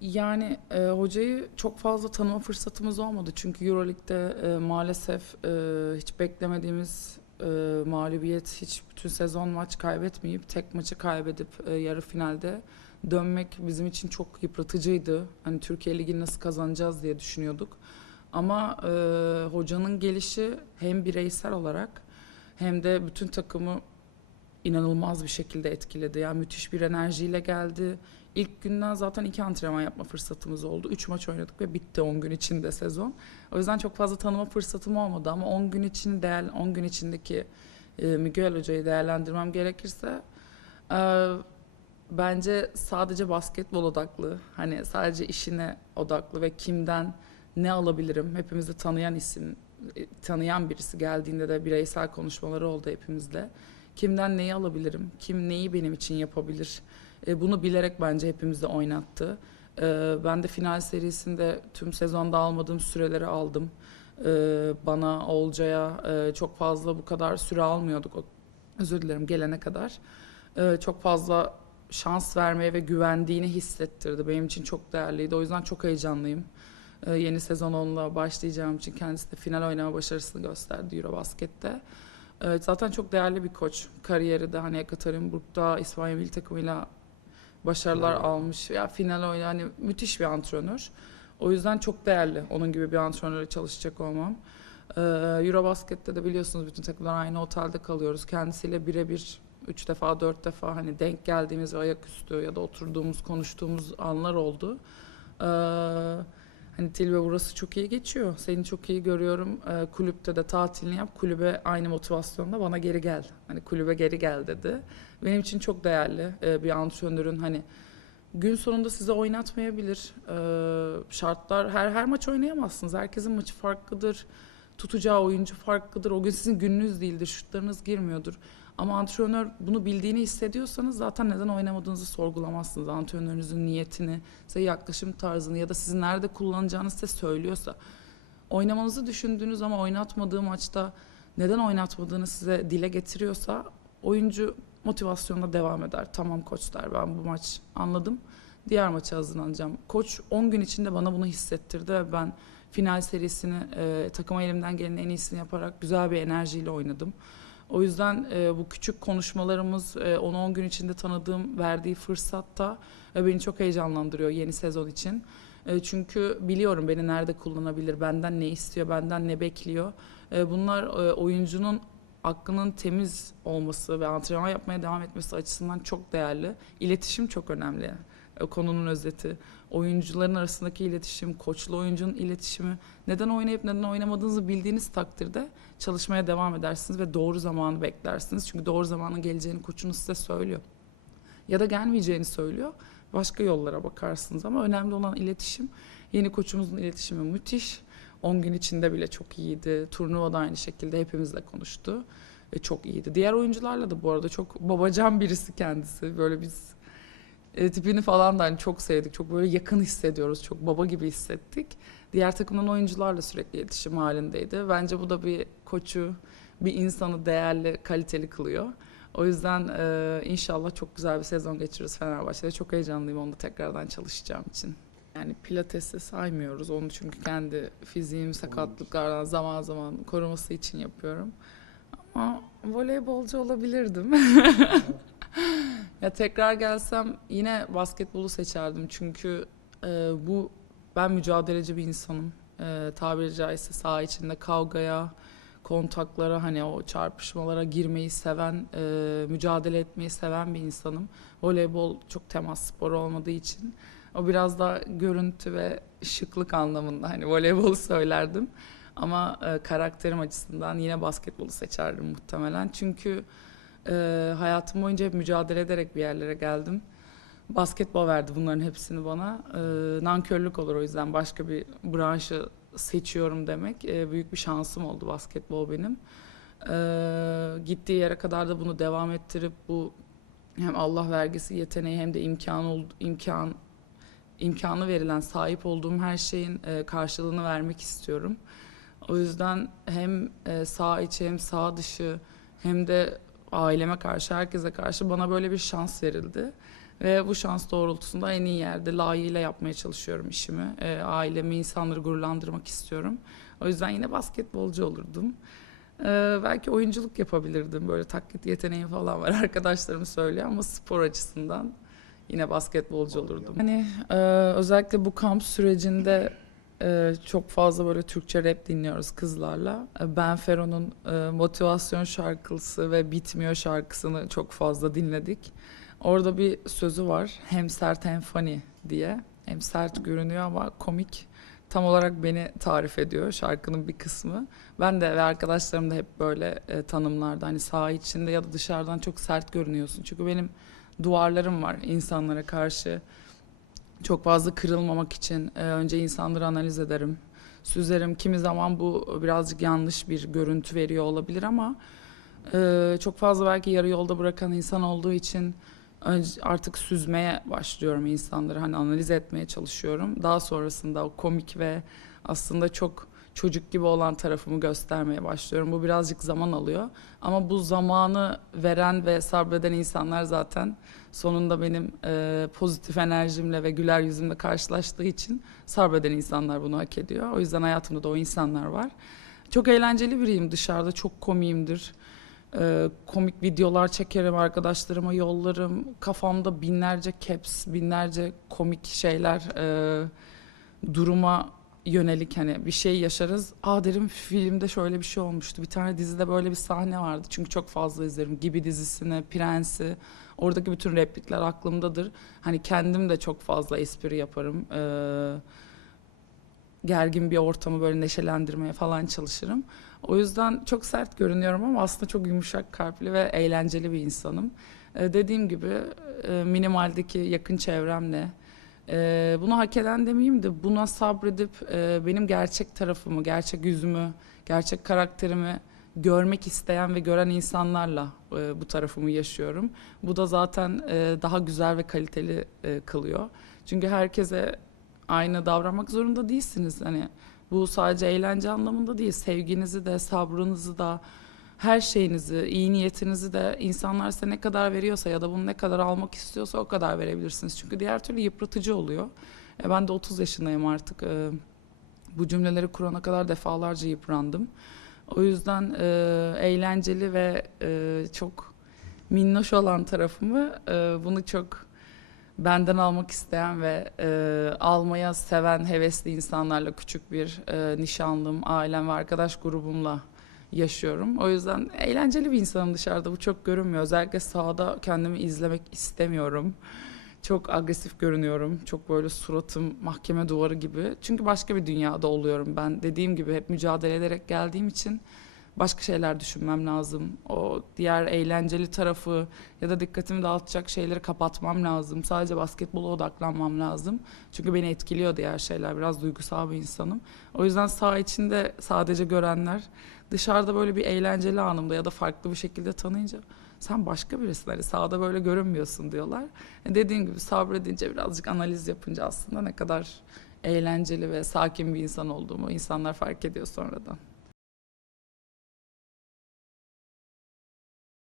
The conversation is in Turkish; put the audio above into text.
Yani e, hocayı çok fazla tanıma fırsatımız olmadı. Çünkü Euroleague'de e, maalesef e, hiç beklemediğimiz e, mağlubiyet, hiç bütün sezon maç kaybetmeyip tek maçı kaybedip e, yarı finalde dönmek bizim için çok yıpratıcıydı. Hani Türkiye Ligi'ni nasıl kazanacağız diye düşünüyorduk. Ama e, hocanın gelişi hem bireysel olarak hem de bütün takımı inanılmaz bir şekilde etkiledi. Yani müthiş bir enerjiyle geldi. İlk günden zaten iki antrenman yapma fırsatımız oldu. Üç maç oynadık ve bitti 10 gün içinde sezon. O yüzden çok fazla tanıma fırsatım olmadı ama 10 gün için değer 10 gün içindeki e, Miguel Hoca'yı değerlendirmem gerekirse e, bence sadece basketbol odaklı. Hani sadece işine odaklı ve kimden ne alabilirim? Hepimizi tanıyan isim, e, tanıyan birisi geldiğinde de bireysel konuşmaları oldu hepimizle. Kimden neyi alabilirim? Kim neyi benim için yapabilir? E, bunu bilerek bence hepimizi oynattı. E, ben de final serisinde tüm sezonda almadığım süreleri aldım. E, bana, Olcay'a e, çok fazla bu kadar süre almıyorduk. O- Özür dilerim gelene kadar. E, çok fazla şans vermeye ve güvendiğini hissettirdi. Benim için çok değerliydi. O yüzden çok heyecanlıyım. E, yeni sezon onunla başlayacağım için kendisi de final oynama başarısını gösterdi Eurobasket'te. Evet, zaten çok değerli bir koç. Kariyeri de hani Ekaterinburg'da İspanya milli takımıyla başarılar Evet. almış. Ya final oynayan hani müthiş bir antrenör. O yüzden çok değerli onun gibi bir antrenörle çalışacak olmam. Ee, Eurobasket'te de biliyorsunuz bütün takımlar aynı otelde kalıyoruz. Kendisiyle birebir üç defa dört defa hani denk geldiğimiz ve ayaküstü ya da oturduğumuz konuştuğumuz anlar oldu. Ee, Hani Tilbe burası çok iyi geçiyor. Seni çok iyi görüyorum. Ee, kulüpte de tatilini yap. Kulübe aynı motivasyonda bana geri gel. Hani kulübe geri gel dedi. Benim için çok değerli ee, bir antrenörün hani gün sonunda size oynatmayabilir. Ee, şartlar her her maç oynayamazsınız. Herkesin maçı farklıdır. Tutacağı oyuncu farklıdır. O gün sizin gününüz değildir. Şutlarınız girmiyordur. Ama antrenör bunu bildiğini hissediyorsanız zaten neden oynamadığınızı sorgulamazsınız. Antrenörünüzün niyetini, size yaklaşım tarzını ya da sizi nerede kullanacağını size söylüyorsa. Oynamanızı düşündüğünüz ama oynatmadığı maçta neden oynatmadığını size dile getiriyorsa oyuncu motivasyonla devam eder. Tamam koç der ben bu maç anladım. Diğer maça hazırlanacağım. Koç 10 gün içinde bana bunu hissettirdi ve ben final serisini e, takıma elimden gelenin en iyisini yaparak güzel bir enerjiyle oynadım. O yüzden e, bu küçük konuşmalarımız e, onu 10 gün içinde tanıdığım verdiği fırsatta e, beni çok heyecanlandırıyor yeni sezon için. E, çünkü biliyorum beni nerede kullanabilir, benden ne istiyor, benden ne bekliyor. E, bunlar e, oyuncunun aklının temiz olması ve antrenman yapmaya devam etmesi açısından çok değerli. İletişim çok önemli. E, konunun özeti. Oyuncuların arasındaki iletişim, koçlu oyuncunun iletişimi. Neden oynayıp neden oynamadığınızı bildiğiniz takdirde çalışmaya devam edersiniz ve doğru zamanı beklersiniz. Çünkü doğru zamanın geleceğini koçunuz size söylüyor. Ya da gelmeyeceğini söylüyor. Başka yollara bakarsınız ama önemli olan iletişim. Yeni koçumuzun iletişimi müthiş. 10 gün içinde bile çok iyiydi. Turnuvada aynı şekilde hepimizle konuştu. Ve çok iyiydi. Diğer oyuncularla da bu arada çok babacan birisi kendisi. Böyle biz e, tipini falan da hani çok sevdik. Çok böyle yakın hissediyoruz. Çok baba gibi hissettik. Diğer takımdan oyuncularla sürekli iletişim halindeydi. Bence bu da bir koçu, bir insanı değerli, kaliteli kılıyor. O yüzden e, inşallah çok güzel bir sezon geçiririz Fenerbahçe'de. Çok heyecanlıyım onunla tekrardan çalışacağım için. Yani pilatesi saymıyoruz onu çünkü kendi fiziğim sakatlıklardan zaman zaman koruması için yapıyorum. Ama voleybolcu olabilirdim. ya tekrar gelsem yine basketbolu seçerdim çünkü e, bu ben mücadeleci bir insanım. E, tabiri caizse saha içinde kavgaya, kontaklara hani o çarpışmalara girmeyi seven, e, mücadele etmeyi seven bir insanım. Voleybol çok temas sporu olmadığı için o biraz da görüntü ve şıklık anlamında hani voleybolu söylerdim. Ama e, karakterim açısından yine basketbolu seçerdim muhtemelen. Çünkü e, hayatım boyunca hep mücadele ederek bir yerlere geldim. Basketbol verdi bunların hepsini bana. E, nankörlük olur o yüzden başka bir branşı seçiyorum demek. E, büyük bir şansım oldu basketbol benim. E, gittiği yere kadar da bunu devam ettirip bu hem Allah vergisi yeteneği hem de imkan imkan imkanı verilen sahip olduğum her şeyin e, karşılığını vermek istiyorum. O yüzden hem e, sağ içi hem sağ dışı hem de aileme karşı herkese karşı bana böyle bir şans verildi. Ve bu şans doğrultusunda en iyi yerde layığıyla yapmaya çalışıyorum işimi. Ee, ailemi, insanları gururlandırmak istiyorum. O yüzden yine basketbolcu olurdum. Ee, belki oyunculuk yapabilirdim. Böyle taklit yeteneği falan var arkadaşlarım söylüyor ama spor açısından yine basketbolcu olurdum. Hani e, özellikle bu kamp sürecinde e, çok fazla böyle Türkçe rap dinliyoruz kızlarla. E, Ben Fero'nun e, motivasyon şarkısı ve Bitmiyor şarkısını çok fazla dinledik. Orada bir sözü var. Hem sert hem funny diye. Hem sert görünüyor ama komik. Tam olarak beni tarif ediyor şarkının bir kısmı. Ben de ve arkadaşlarım da hep böyle e, tanımlarda hani saha içinde ya da dışarıdan çok sert görünüyorsun. Çünkü benim duvarlarım var insanlara karşı. Çok fazla kırılmamak için e, önce insanları analiz ederim. Süzerim. Kimi zaman bu birazcık yanlış bir görüntü veriyor olabilir ama e, çok fazla belki yarı yolda bırakan insan olduğu için önce artık süzmeye başlıyorum insanları. Hani analiz etmeye çalışıyorum. Daha sonrasında o komik ve aslında çok çocuk gibi olan tarafımı göstermeye başlıyorum. Bu birazcık zaman alıyor. Ama bu zamanı veren ve sabreden insanlar zaten sonunda benim e, pozitif enerjimle ve güler yüzümle karşılaştığı için sabreden insanlar bunu hak ediyor. O yüzden hayatımda da o insanlar var. Çok eğlenceli biriyim dışarıda, çok komiyimdir. E, komik videolar çekerim, arkadaşlarıma yollarım. Kafamda binlerce caps, binlerce komik şeyler, e, duruma yönelik hani bir şey yaşarız. Aa derim filmde şöyle bir şey olmuştu. Bir tane dizide böyle bir sahne vardı. Çünkü çok fazla izlerim. Gibi dizisini, Prens'i. Oradaki bütün replikler aklımdadır. Hani kendim de çok fazla espri yaparım. Ee, gergin bir ortamı böyle neşelendirmeye falan çalışırım. O yüzden çok sert görünüyorum ama aslında çok yumuşak kalpli ve eğlenceli bir insanım. Ee, dediğim gibi e, minimaldeki yakın çevremle ee, bunu hak eden demeyeyim de buna sabredip e, benim gerçek tarafımı, gerçek yüzümü, gerçek karakterimi görmek isteyen ve gören insanlarla e, bu tarafımı yaşıyorum. Bu da zaten e, daha güzel ve kaliteli e, kılıyor. Çünkü herkese aynı davranmak zorunda değilsiniz. Hani bu sadece eğlence anlamında değil. Sevginizi de, sabrınızı da, her şeyinizi, iyi niyetinizi de insanlar size ne kadar veriyorsa ya da bunu ne kadar almak istiyorsa o kadar verebilirsiniz. Çünkü diğer türlü yıpratıcı oluyor. E, ben de 30 yaşındayım artık. E, bu cümleleri kurana kadar defalarca yıprandım. O yüzden e, eğlenceli ve e, çok minnoş olan tarafımı e, bunu çok benden almak isteyen ve e, almaya seven hevesli insanlarla küçük bir e, nişanlım, ailem ve arkadaş grubumla yaşıyorum. O yüzden eğlenceli bir insanım dışarıda. Bu çok görünmüyor. Özellikle sahada kendimi izlemek istemiyorum. Çok agresif görünüyorum. Çok böyle suratım mahkeme duvarı gibi. Çünkü başka bir dünyada oluyorum ben. Dediğim gibi hep mücadele ederek geldiğim için başka şeyler düşünmem lazım. O diğer eğlenceli tarafı ya da dikkatimi dağıtacak şeyleri kapatmam lazım. Sadece basketbola odaklanmam lazım. Çünkü beni etkiliyor diğer şeyler. Biraz duygusal bir insanım. O yüzden saha içinde sadece görenler dışarıda böyle bir eğlenceli anımda ya da farklı bir şekilde tanıyınca sen başka birisin hani sahada böyle görünmüyorsun diyorlar. E dediğim gibi sabredince birazcık analiz yapınca aslında ne kadar eğlenceli ve sakin bir insan olduğumu insanlar fark ediyor sonradan.